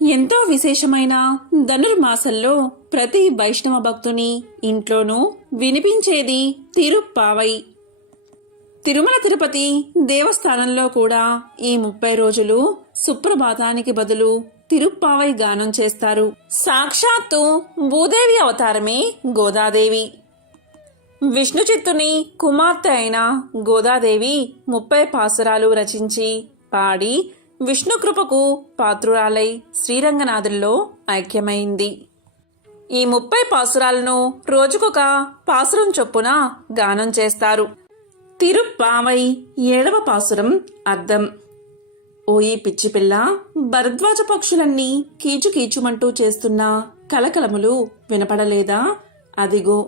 ఎంతో విశేషమైన ధనుర్మాసంలో ప్రతి వైష్ణవ భక్తుని ఇంట్లోనూ వినిపించేది తిరుప్పావై. తిరుమల తిరుపతి దేవస్థానంలో కూడా ఈ 30 రోజులు సుప్రభాతానికి బదులు తిరుప్పావై గానం చేస్తారు. సాక్షాత్తు భూదేవి అవతారమే గోదాదేవి. విష్ణు చిత్తుని కుమార్తె అయిన గోదాదేవి 30 పాసురాలు రచించి పాడి విష్ణు కృపకు పాత్రురాలై శ్రీరంగనాథుల్లో ఐక్యమైంది. ఈ 30 పాసురాలను రోజుకొక పాసురం చొప్పున గానం చేస్తారు. తిరుప్పావై 7వ పాసురం అర్థం. ఓయి పిచ్చిపిల్ల, భరద్వాజ పక్షులన్నీ కీచుకీచుమంటూ చేస్తున్న కలకలములు వినపడలేదా? అదిగో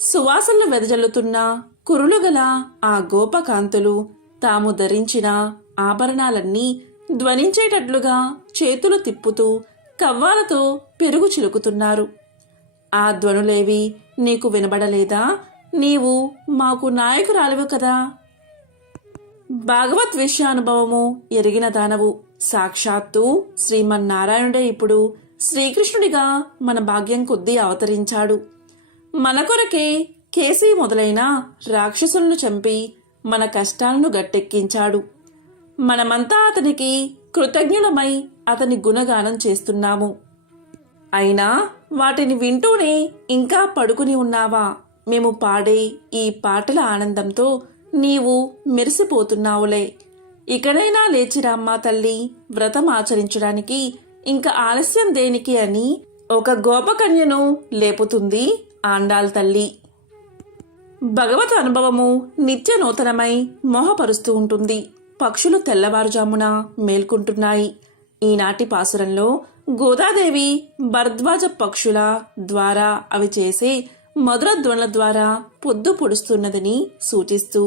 సువాసనలు వెదజల్లుతున్న కురులుగల ఆ గోపకాంతులు తాము ధరించిన ఆభరణాలన్నీ ధ్వనించేటట్లుగా చేతులు తిప్పుతూ కవ్వాలతో పెరుగు చిలుకుతున్నారు. ఆ ధ్వనులేవి నీకు వినబడలేదా? నీవు మాకు నాయకురాలివు కదా. భాగవత్ విషయానుభవము ఎరిగిన దానవు. సాక్షాత్తు శ్రీమన్నారాయణుడే ఇప్పుడు శ్రీకృష్ణుడిగా మన భాగ్యం కొద్దీ అవతరించాడు. మన కొరకే కేసీ మొదలైన రాక్షసులను చంపి మన కష్టాలను గట్టెక్కించాడు. మనమంతా అతనికి కృతజ్ఞులమై అతని గుణగానం చేస్తున్నాము. అయినా వాటిని వింటూనే ఇంకా పడుకుని ఉన్నావా? మేము పాడే ఈ పాటల ఆనందంతో నీవు మెరిసిపోతున్నావులే. ఇకనైనా లేచిరామ్మా తల్లి, వ్రతం ఆచరించడానికి ఇంకా ఆలస్యం దేనికి అని ఒక గోపకన్యను లేపుతుంది ఆండాల్ తల్లి. భగవత్ అనుభవము నిత్య నూతనమై మోహపరుస్తూ ఉంటుంది. పక్షులు తెల్లవారుజామున మేల్కుంటున్నాయి. ఈనాటి పాసురంలో గోదాదేవి భరద్వాజ పక్షుల ద్వారా అవి చేసే మధుర ధ్వనుల ద్వారా పొద్దు పొడుస్తున్నదని సూచిస్తూ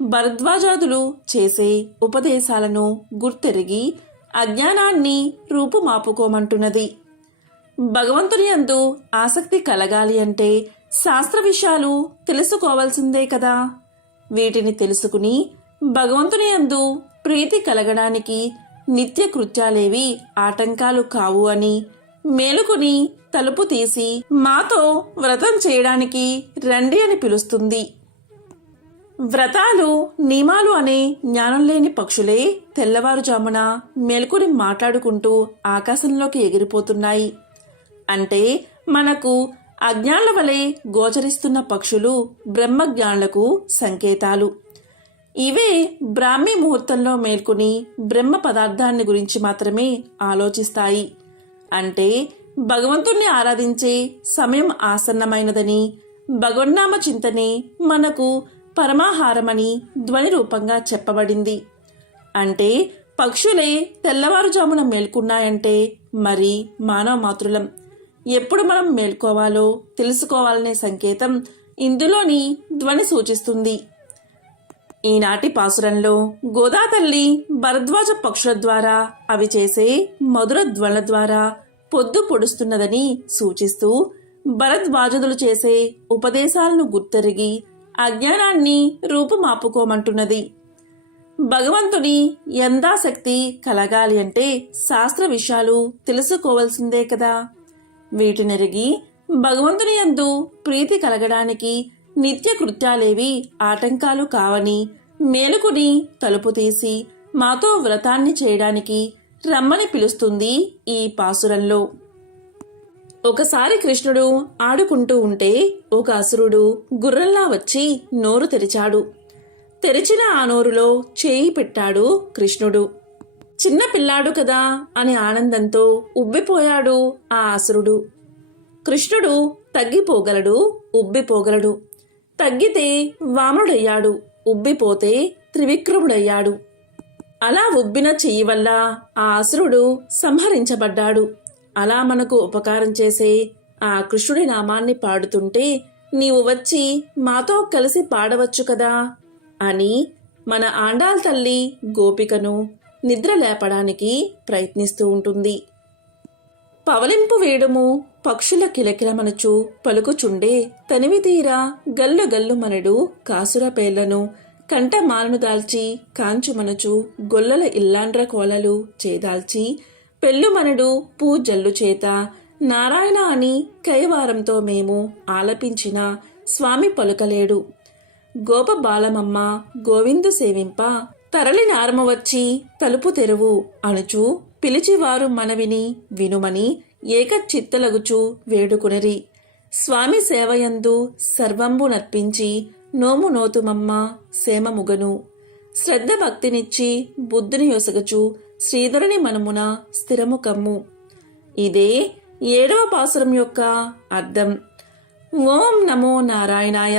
భరద్వాజాదులు చేసే ఉపదేశాలను గుర్తెరిగి అజ్ఞానాన్ని రూపుమాపుకోమంటున్నది. భగవంతుని యందు ఆసక్తి కలగాలి అంటే శాస్త్ర విషయాలు తెలుసుకోవాల్సిందే కదా. వీటిని తెలుసుకుని భగవంతుని యందు ప్రీతి కలగడానికి నిత్య కృత్యాలేవి ఆటంకాలు కావు అని మేలుకుని తలుపు తీసి మాతో వ్రతం చేయడానికి రండి అని పిలుస్తుంది. వ్రతాలు నియమాలు అనే జ్ఞానం లేని పక్షులే తెల్లవారుజామున మేల్కొని మాట్లాడుకుంటూ ఆకాశంలోకి ఎగిరిపోతున్నాయి. అంటే మనకు అజ్ఞానుల వలె గోచరిస్తున్న పక్షులు బ్రహ్మజ్ఞానులకు సంకేతాలు. ఇవే బ్రాహ్మీ ముహూర్తంలో మేల్కొని బ్రహ్మ పదార్థాన్ని గురించి మాత్రమే ఆలోచిస్తాయి. అంటే భగవంతుణ్ణి ఆరాధించే సమయం ఆసన్నమైనదని, భగవన్నామ చింతనే మనకు పరమాహారమని ధ్వని రూపంగా చెప్పబడింది. అంటే పక్షులే తెల్లవారుజామున మేల్కున్నాయంటే మరి మానవ మాతృలం ఎప్పుడు మనం మేల్కోవాలో తెలుసుకోవాలనే సంకేతం ఇందులోని ధ్వని సూచిస్తుంది. ఈనాటి పాసురంలో గోదాతల్లి భరద్వాజ పక్షుల ద్వారా అవి చేసే మధుర ధ్వనుల ద్వారా పొద్దు పొడుస్తున్నదని సూచిస్తూ భరద్వాజులు చేసే ఉపదేశాలను గుర్తెరిగి అజ్ఞానాన్ని రూపుమాపుకోమంటున్నది. భగవంతుని యందాశక్తి కలగాలి అంటే శాస్త్ర విషయాలు తెలుసుకోవాల్సిందే కదా. వీటినెరిగి భగవంతుని యందు ప్రీతి కలగడానికి నిత్య కృత్యాలేవి ఆటంకాలు కావని మేలుకుని తలుపు తీసి మాతో వ్రతాన్ని చేయడానికి రమ్మని పిలుస్తుంది ఈ పాసురంలో. ఒకసారి కృష్ణుడు ఆడుకుంటూ ఉంటే ఒక అసురుడు గుర్రంలా వచ్చి నోరు తెరిచాడు. తెరిచిన ఆ నోరులో చేయి పెట్టాడు కృష్ణుడు. చిన్న పిల్లాడు కదా అనే ఆనందంతో ఉబ్బిపోయాడు ఆ అసురుడు. కృష్ణుడు తగ్గిపోగలడు, ఉబ్బిపోగలడు. తగ్గితే వామనుడయ్యాడు, ఉబ్బిపోతే త్రివిక్రముడయ్యాడు. అలా ఉబ్బిన చెయ్యి వల్ల ఆ అసురుడు సంహరించబడ్డాడు. అలా మనకు ఉపకారం చేసే ఆ కృష్ణుడి నామాన్ని పాడుతుంటే నీవు వచ్చి మాతో కలిసి పాడవచ్చు కదా అని మన ఆండాల్ తల్లి గోపికను నిద్ర లేపడానికి ప్రయత్నిస్తూ ఉంటుంది. పవలింపు వేయడము పక్షుల కిలకిలమనుచు పలుకుచుండే తనివితీరా గల్లు గల్లు మనడు కాసుర పేర్లను కంఠమాలను దాల్చి కాంచుమనుచు గొల్లల ఇల్లాండ్ర కోలలు చేదాల్చి పెళ్ళుమనడు పూజల్లు చేత నారాయణ అని కైవారంతో మేము ఆలపించిన స్వామి పలుకలేడు. గోప బాలమమ్మ గోవిందు సేవింప తరలి నారమ వచ్చి తలుపు తెరువు అనుచు పిలిచివారు మనవిని వినుమని ఏకచిత్తలగుచు వేడుకునిరి. స్వామి సేవయందు సర్వంబు నర్పించి నోము నోతుమమ్మ సేమముగను. శ్రద్ధ భక్తినిచ్చి బుద్ధిని యొసగచు శ్రీధరుని మనమున స్థిరము కమ్ము. ఇదే 7వ పాసురం యొక్క అర్థం. ఓం నమో నారాయణాయ.